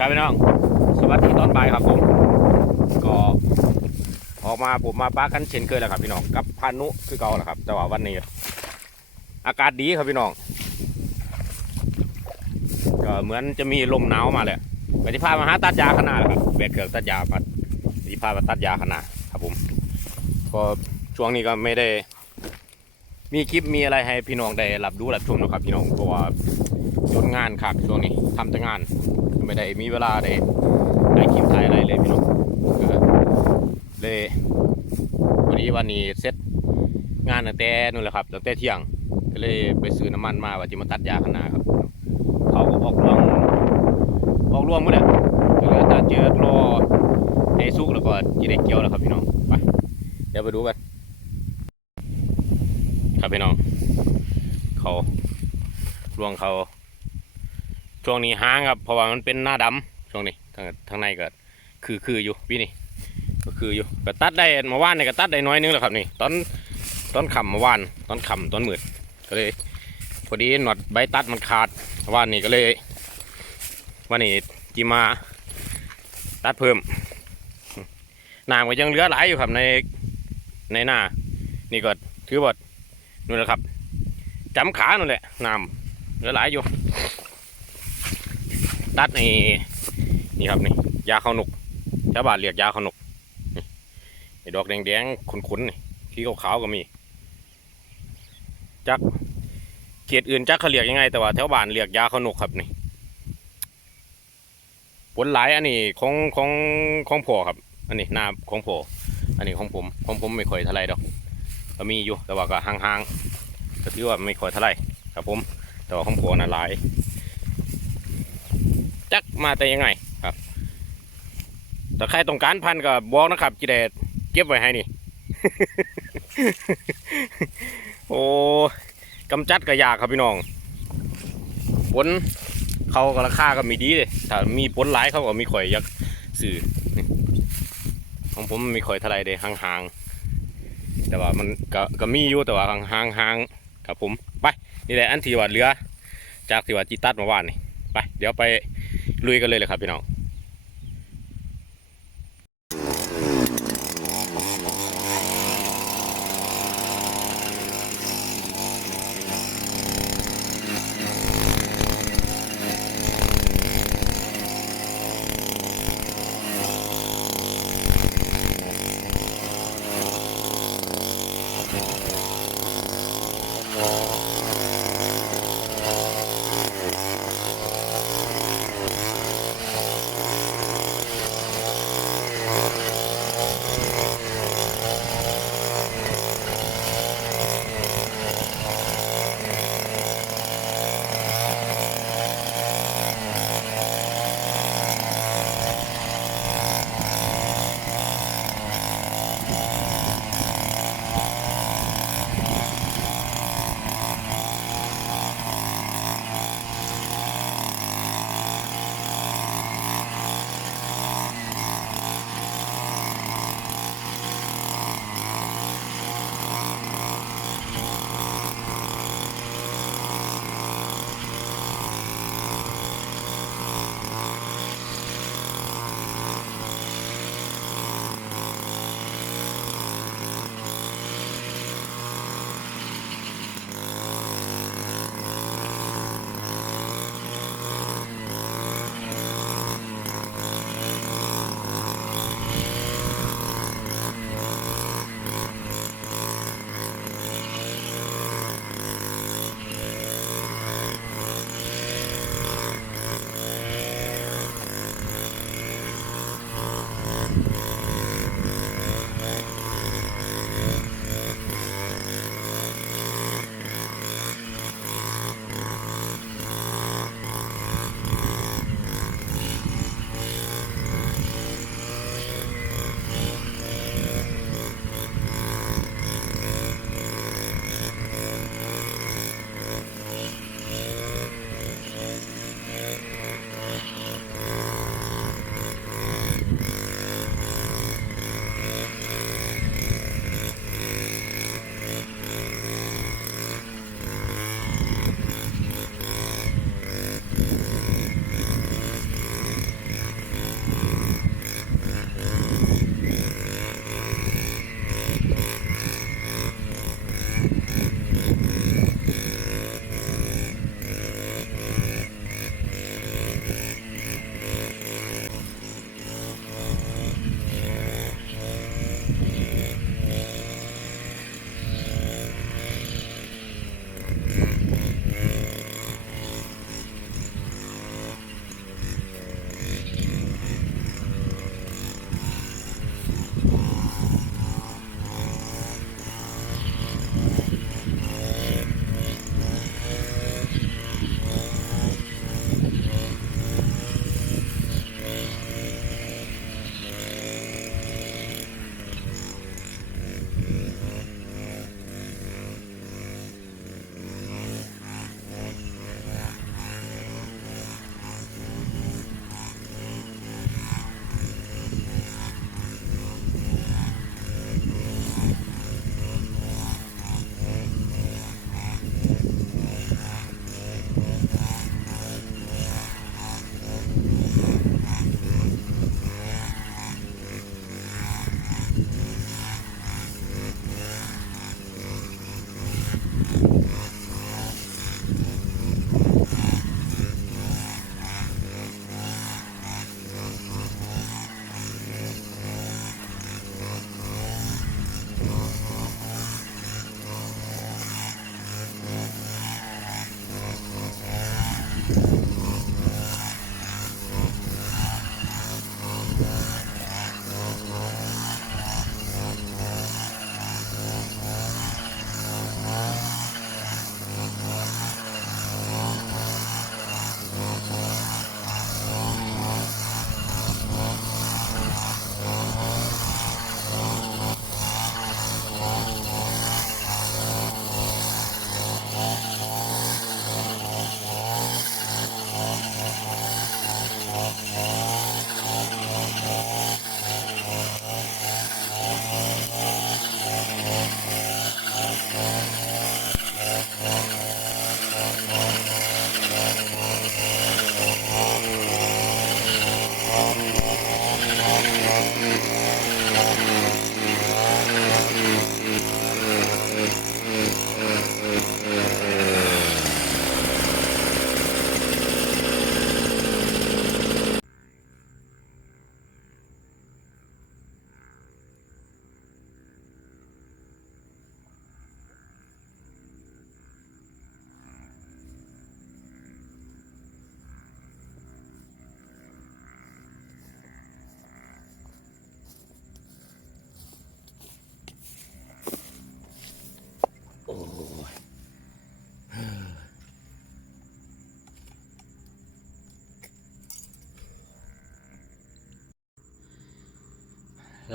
ครับพี่น้อง สวัสดีตอนบ่ายครับผม ก็ออกมาผมมาปากันเช่นเคยแล้วครับพี่น้อง กับพานุคือเก่าแหละครับ แต่ว่าวันนี้ อากาศดีครับพี่น้อง ก็เหมือนจะมีลมหนาวมาเลยไปที่พามาหาตัดยาขนาดครับแบกเครื่อตัดยามาที่พามาตัดยาขนาดครับผม ก็ช่วงนี้ก็ไม่ได้ มีคลิปมีอะไรให้พี่น้องได้รับรู้รับชมนะครับพี่น้อง เพราะว่าจนงานคักช่วงนี้ทำแต่งาน ไม่ได้มีเวลาได้ได้คลิปถ่ายอะไรเลยพี่น้องเลยวันนี้วันนี้เสร็จงานตั้งแต่นู่นแหละครับตั้งแต่เที่ยงก็เลยไปซื้อน้ำมันมาว่าจะมาตัดยาขนาครับ เขาก็ออกรวงออกรวงหมดเลยก็เหลือแต่เจอรอให้สุกแล้วก็จะได้เกี่ยวแล้วครับพี่น้องไปเดี๋ยวไปดูกันครับพี่น้องเขารวงเขา ช่วงนี้ห้างครับเพราะว่ามันเป็นหน้าดำช่วงนี้ทางทางในก็คือคืออยู่พี่นี่ก็คืออยู่ก็ตัดได้เมาว่านเนี่ยก็ตัดได้น้อยนึงแล้วครับนี่ตอนตอนขำเมาว่านตอนขำตอนมืดก็เลยพอดีหนอดใบตัดมันขาดมาว่านนี่ก็เลยวันนี้จีมาตัดเพิ่มน้ำก็ยังเหลือหลายอยู่ครับในในหน้า นี่ก็ถือว่านู่นแหละครับจำขานั่นแหละน้ำเหลือหลายอยู่ ตัดในนี่ครับนี่ยาข้านกชาวบ้านเรียกยาข้านกนี่ไอดอกแดงๆขุนๆนี่ที่ขาวๆก็มีจักเขตอื่นจักเขาเรียกยังไง แต่ว่าแถวบ้านเรียกยาข้านกครับนี่ผลหลายอันนี้ของของของพ่อครับ อันนี้หน้าของพ่ออันนี้ของผมของผมไม่ค่อยเท่าไรดอกก็มีอยู่แต่ว่าก็ห่างๆก็ถือว่าไม่ค่อยเท่าไรครับผมแต่ว่าของพ่อน่ะหลาย จักมาแต่ยังไงครับแต่ใครต้องการพันก็บอกนะครับจีเดเก็บไว้ให้นี่ โอ้กำจัดก็ยากครับพี่น้องผลเขาก็ราคาก็มีดีเลยถ้ามีผลหลายเขาก็มีข่อยยักสื่อของผมมีข่อยท่าไรเด้ห่างๆแต่ว่ามันก็ก็มีอยู่แต่ว่าห่างๆครับผมไปนี่แหละอันที่ว่าเหลือ จากที่ว่าจีตัดเมาว่านนี่ไป เดี๋ยวไป ลุยกันเลยเลยครับพี่น้อง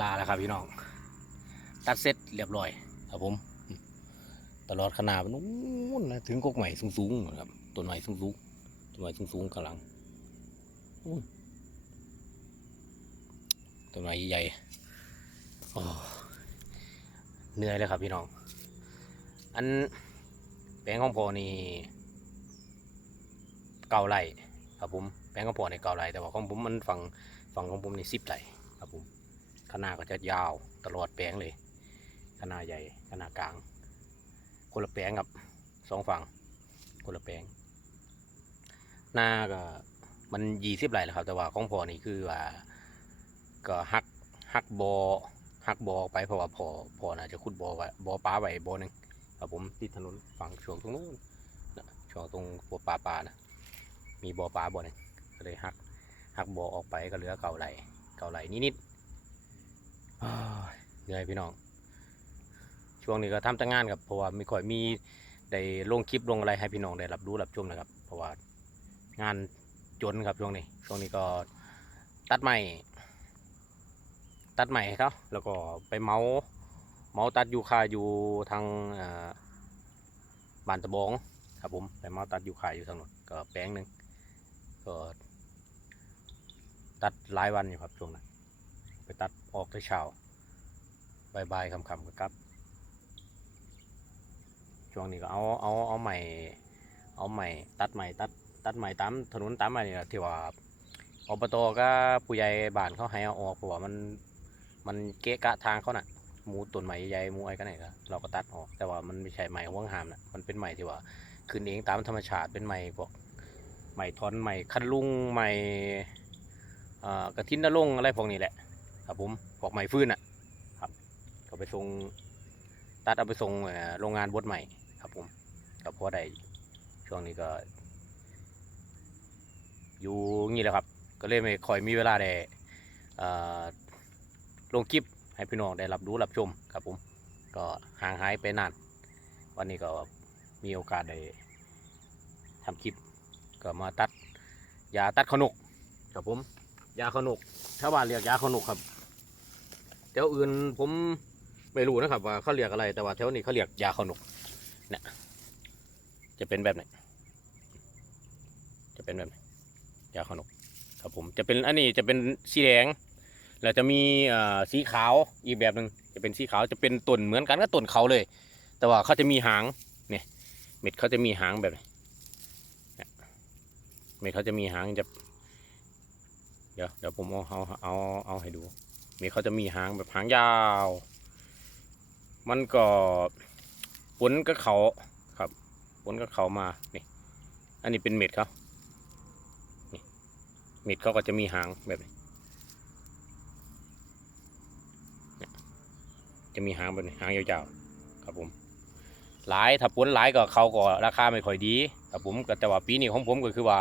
ลาแล้วครับพี่น้อง ตัดเสร็จเรียบร้อยครับผม ตลอดขนาดนู้นนะถึงกกใหม่สูงๆนะครับต้นใหม่สูงๆต้นใหม่สูงๆกำลังต้นไม้ใหญ่เหนื่อยเลยครับพี่น้อง อันแปลงของพ่อนี่เก่าไรครับผมแปลงของพ่อในเก่าไรแต่ว่าของผมมันฝั่งฝั่งของผมนี่สิบไรครับผม ขนาดก็จะยาวตลอดแปลงเลยขนาดใหญ่ขนาดกลาง คนละแปลงครับสองฝั่งคนละแปลง หน้าก็มันยี่สิบไรแหละครับ แต่ว่าของพ่อนี่คือว่าก็หักหักบอหักบอไปเพราะว่าพ่อพ่อน่าจะขุดบอไว้บอปลาไว้บอหนึ่งครับผมติดถนนฝั่งช่วงตรงนู้นช่วงตรงปวปลาปลานะมีบอปลาบอหนึ่งก็เลยหักหักบอออกไปก็เหลือเก่าไหลเก่าไหลนิดๆ เหนื่อยพี่น้อง ช่วงนี้ก็ทำแต่งานครับเพราะว่าไม่ค่อยมีได้ลงคลิปลงอะไรให้พี่น้องได้รับรู้รับชมนะครับ เพราะว่างานจนครับช่วงนี้ ช่วงนี้ก็ตัดไม้ตัดไม้ให้เขาแล้วก็ไปเมาเมาตัดยูคาอยู่ทางบ้านตะบองครับผมไปเมาตัดยูคาอยู่ทางนู้นก็แปลงหนึ่งก็ตัดหลายวันอยู่ครับช่วงนั้น ไปตัดออกแต่เช้าบายๆคำๆก็กลับ ช่วงนี้ก็เอาเอาเอาใหม่ เอาใหม่ ตัดใหม่ตัดตัดใหม่ตามถนนตามใหม่นี่แหละที่ว่าอบตก็ผู้ใหญ่บ้านเขาให้เอาออกเพราะว่ามันมันเกะกะทางเขาน่ะหมูต้นใหม่ใหญ่หมูไอ้กันไหนก็เราก็ตัดออกแต่ว่ามันไม่ใช่ใหม่ห่วงหามน่ะมันเป็นใหม่ที่ว่าขึ้นเองตามธรรมชาติเป็นใหม่พวกใหม่ทอนใหม่คันลุงใหม่กระทินนรงอะไรพวกนี้แหละ ครับผมพวกใหม่ฟื้นอะครับก็ไปส่งตัดเอาไปส่งโรงงานบดใหม่ครับผมก็พอได้ช่วงนี้ก็ อยู่งี้แหละครับ ก็เลยไม่ค่อยมีเวลาได้เออลงคลิปให้พี่น้องได้รับรู้รับชมครับผมก็ห่างหายไปนาน วันนี้ก็มีโอกาสได้ทำคลิป ก็มาตัดยาตัดขนุกครับผมยาขนุกชาวบ้านเรียกยาขนุกครับ แถวอื่นผมไม่รู้นะครับว่าเขาเรียกอะไรแต่ว่าแถวนี้เขาเรียกยาขนุกเนี่ยจะเป็นแบบไหนจะเป็นแบบไหนยาขนุกครับผมจะเป็นอันนี้จะเป็นสีแดงแล้วจะมีอ่อสีขาวอีกแบบหนึ่งจะเป็นสีขาวจะเป็นต้นเหมือนกันก็ต้นเขาเลย แต่ว่าเขาจะมีหางเนี่ยเม็ดเขาจะมีหางแบบนี้เนี่ยเม็ดเขาจะมีหางจะ เดี๋ยวเดี๋ยวผมเอาเอาเอาเอาให้ดู ม็ดเขาจะมีหางแบบหางยาว มันก็ปนกับเขาผลก็เขามานี่อันนี้เป็นเม็ดเขานี่เม็ดเขาก็จะมีหางแบบนี้จะมีหางแบบนี้หางยาวๆครับผมหลายถ้าผลหลายก็เขาก็ราคาไม่ค่อยดีครับผมก็แต่ว่าปีนี้ของผมก็คือว่า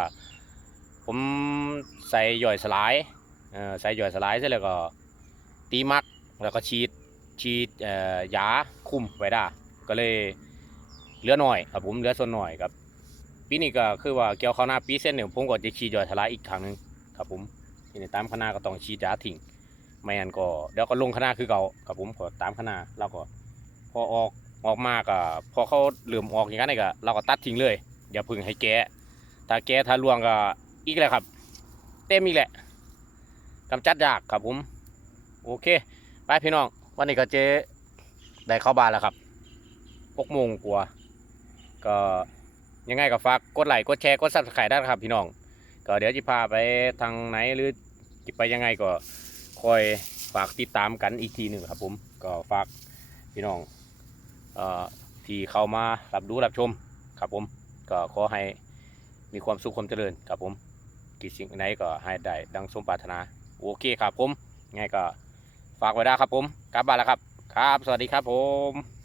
ผมใส่ย่อยสลายเอ่อใส่ย่อยสลายเสร็จแล้วก็ ตีมักแล้วก็ฉีดฉีดยาคุมไว้ได้ก็เลยเหลือหน่อยครับผมเหลือส่วนหน่อยครับปีนี้ก็คือว่าเกี่ยวข้าวหน้าปีเส้นเนี่ยผมก็จะฉีดยอดทลายอีกครั้งหนึงครับผมทีนี้ตามคณะก็ต้องฉีดยาทิ้งไม่งั้นก็เดี๋ยวก็ลงคณะคือเก่าครับผมก็ตามคณะเราก็พอออกออกมาก็พอเขาเหลื่อมออกอย่างนั้นเนี่ยก็เราก็ตัดทิ้งเลย อย่าพึ่งให้แกถ้าแกะถ้าล่วงก็อีกแหล้วครับ เต็มอีกแหละกำจัดยากครับผม โอเค ไปพี่น้อง วันนี้ก็เจ๊ได้เข้าบ้านแล้วครับหกโมงกว่า ก็ยังไงก็ฝากกดไลค์กดแชร์กดซับสไครต์ได้ครับพี่น้อง ก็เดี๋ยวจะพาไปทางไหนหรือจะไปยังไงก็คอยฝากติดตามกันอีกทีหนึ่งครับผม ก็ฝากพี่น้องอที่เข้ามารับรู้รับชมครับผม ก็ขอให้มีความสุขความเจริญครับผมกิจสิ่งไหนก็ให้ได้ดังสมปรารถนา โอเคครับผม ไงก็ ฝากไว้ได้ครับผมกลับบ้านแล้วครับ ครับ สวัสดีครับผม